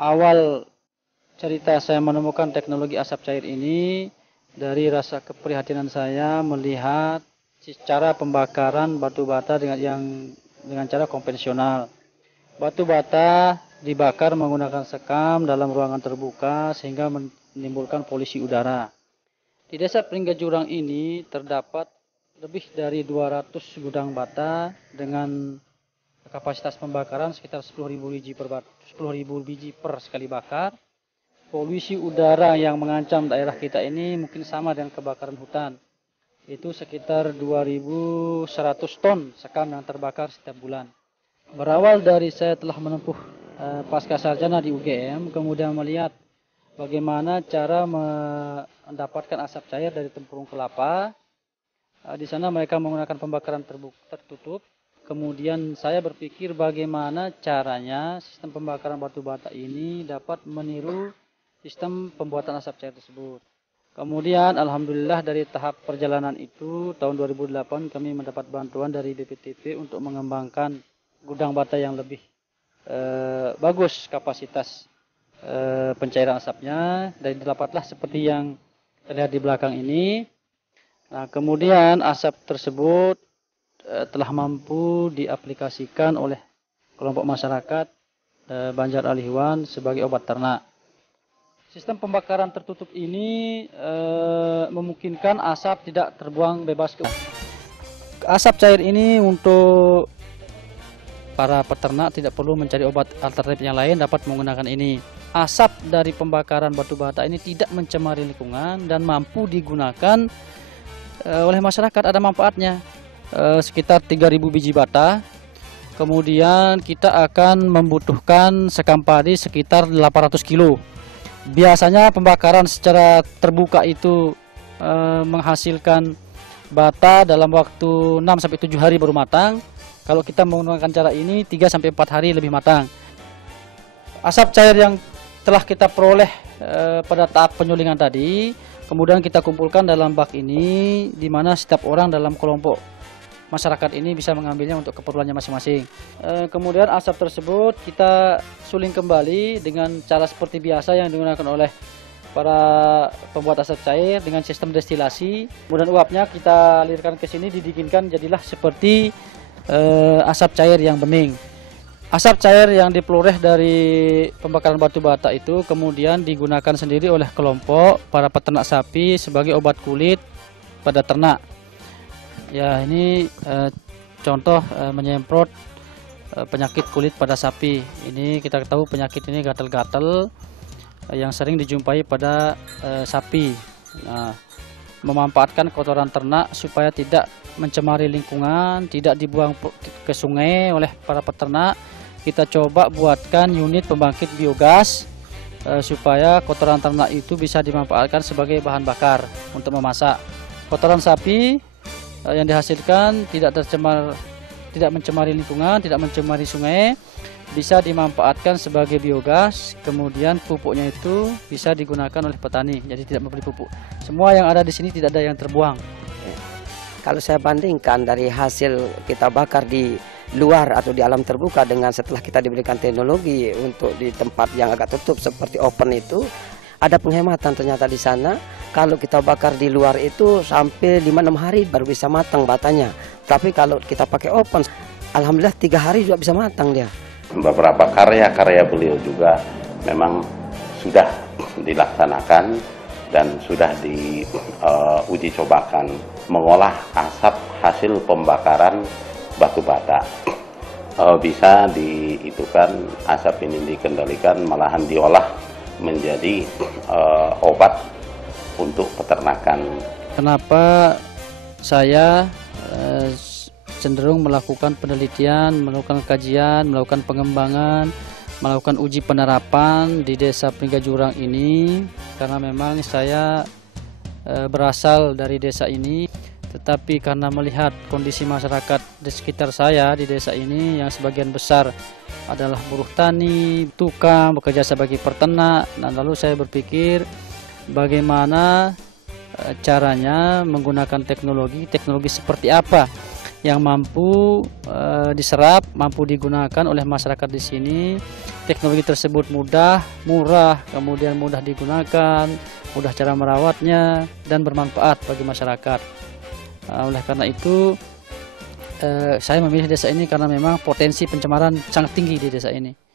awal cerita saya menemukan teknologi asap cair ini dari rasa keprihatinan saya melihat cara pembakaran batu bata dengan cara konvensional. Batu bata dibakar menggunakan sekam dalam ruangan terbuka sehingga menimbulkan polusi udara. Di desa Pringgajurang ini terdapat lebih dari 200 gudang bata dengan kapasitas pembakaran sekitar 10.000 biji per sekali bakar. Polusi udara yang mengancam daerah kita ini mungkin sama dengan kebakaran hutan. Itu sekitar 2.100 ton sekam yang terbakar setiap bulan. Berawal dari saya telah menempuh pasca sarjana di UGM, kemudian melihat bagaimana cara mendapatkan asap cair dari tempurung kelapa. Di sana mereka menggunakan pembakaran tertutup. Kemudian saya berpikir bagaimana caranya sistem pembakaran batu bata ini dapat meniru sistem pembuatan asap cair tersebut. Kemudian alhamdulillah dari tahap perjalanan itu tahun 2008 kami mendapat bantuan dari BPTP untuk mengembangkan gudang bata yang lebih bagus kapasitas pencairan asapnya, dan didapatlah seperti yang terlihat di belakang ini. Nah, kemudian asap tersebut telah mampu diaplikasikan oleh kelompok masyarakat Banjar Alihuan sebagai obat ternak. Sistem pembakaran tertutup ini memungkinkan asap tidak terbuang bebas ke. Asap cair ini untuk para peternak tidak perlu mencari obat alternatif yang lain, dapat menggunakan ini. Asap dari pembakaran batu bata ini tidak mencemari lingkungan dan mampu digunakan oleh masyarakat, ada manfaatnya. Sekitar 3.000 biji bata. Kemudian kita akan membutuhkan sekam padi sekitar 800 kilo. Biasanya pembakaran secara terbuka itu menghasilkan bata dalam waktu 6-7 hari baru matang. Kalau kita menggunakan cara ini 3-4 hari lebih matang. Asap cair yang telah kita peroleh pada tahap penyulingan tadi, kemudian kita kumpulkan dalam bak ini, di mana setiap orang dalam kelompok masyarakat ini bisa mengambilnya untuk keperluannya masing-masing. Kemudian asap tersebut kita suling kembali dengan cara seperti biasa yang digunakan oleh para pembuat asap cair dengan sistem destilasi. Kemudian uapnya kita alirkan ke sini, didinginkan, jadilah seperti asap cair yang bening. Asap cair yang diperoleh dari pembakaran batu bata itu kemudian digunakan sendiri oleh kelompok para peternak sapi sebagai obat kulit pada ternak. Ya, ini contoh menyemprot penyakit kulit pada sapi. Ini kita tahu penyakit ini gatal-gatal yang sering dijumpai pada sapi. Nah, memanfaatkan kotoran ternak supaya tidak mencemari lingkungan, tidak dibuang ke sungai oleh para peternak. Kita coba buatkan unit pembangkit biogas supaya kotoran ternak itu bisa dimanfaatkan sebagai bahan bakar untuk memasak. Kotoran sapi yang dihasilkan tidak mencemari lingkungan, tidak mencemari sungai, bisa dimanfaatkan sebagai biogas. Kemudian pupuknya itu bisa digunakan oleh petani, jadi tidak membeli pupuk. Semua yang ada di sini tidak ada yang terbuang. Kalau saya bandingkan dari hasil kita bakar di luar atau di alam terbuka dengan setelah kita diberikan teknologi untuk di tempat yang agak tutup seperti open itu, ada penghematan ternyata di sana. Kalau kita bakar di luar itu sampai 5-6 hari baru bisa matang batanya. Tapi kalau kita pakai open, alhamdulillah 3 hari juga bisa matang dia. Beberapa karya-karya beliau juga memang sudah dilaksanakan dan sudah diuji cobakan mengolah asap hasil pembakaran batu bata. Bisa asap ini dikendalikan, malahan diolah menjadi obat untuk peternakan. Kenapa saya cenderung melakukan penelitian, melakukan kajian, melakukan pengembangan, melakukan uji penerapan di desa Pringgajurang ini? Karena memang saya berasal dari desa ini, tetapi karena melihat kondisi masyarakat di sekitar saya di desa ini yang sebagian besar adalah buruh tani, tukang, bekerja sebagai peternak. Nah, lalu saya berpikir bagaimana caranya menggunakan teknologi seperti apa yang mampu diserap, mampu digunakan oleh masyarakat di sini. Teknologi tersebut mudah, murah, kemudian mudah digunakan, mudah cara merawatnya, dan bermanfaat bagi masyarakat. Oleh karena itu, saya memilih desa ini karena memang potensi pencemaran sangat tinggi di desa ini.